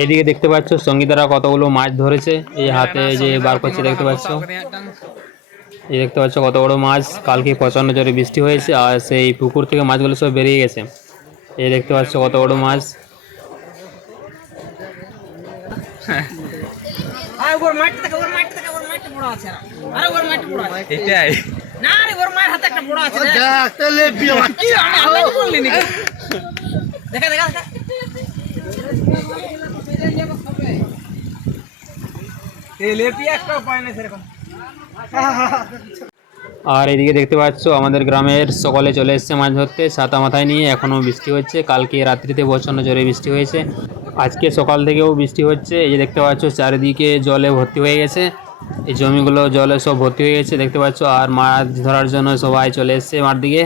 এইদিকে দেখতে পাচ্ছ সঙ্গীতারা কতগুলো মাছ ধরেছে, এই হাতে যে বার করছে দেখতে পাচ্ছ। এই দেখতে পাচ্ছ কত বড় মাছ, কালকে প্রচন্ড জোরে বৃষ্টি হয়েছে আর সেই পুকুর থেকে মাছগুলো সব বেরিয়ে গেছে। এই দেখতে পাচ্ছ কত বড় মাছ। আর এদিকে দেখতে পাচ্ছ আমাদের গ্রামের সকলে চলে এসেছে মাছ ধরতে ছাতা মাথায় নিয়ে। এখনও বৃষ্টি হচ্ছে, কালকে রাত্রিতে প্রচণ্ড জোরে বৃষ্টি হয়েছে, আজকে সকাল থেকেও বৃষ্টি হচ্ছে। এই যে দেখতে পাচ্ছ চারিদিকে জলে ভর্তি হয়ে গেছে, এই জমিগুলো জলে সব ভর্তি হয়ে গেছে দেখতে পাচ্ছ। আর মাছ ধরার জন্য সবাই চলে এসেছে মাঠ দিকে।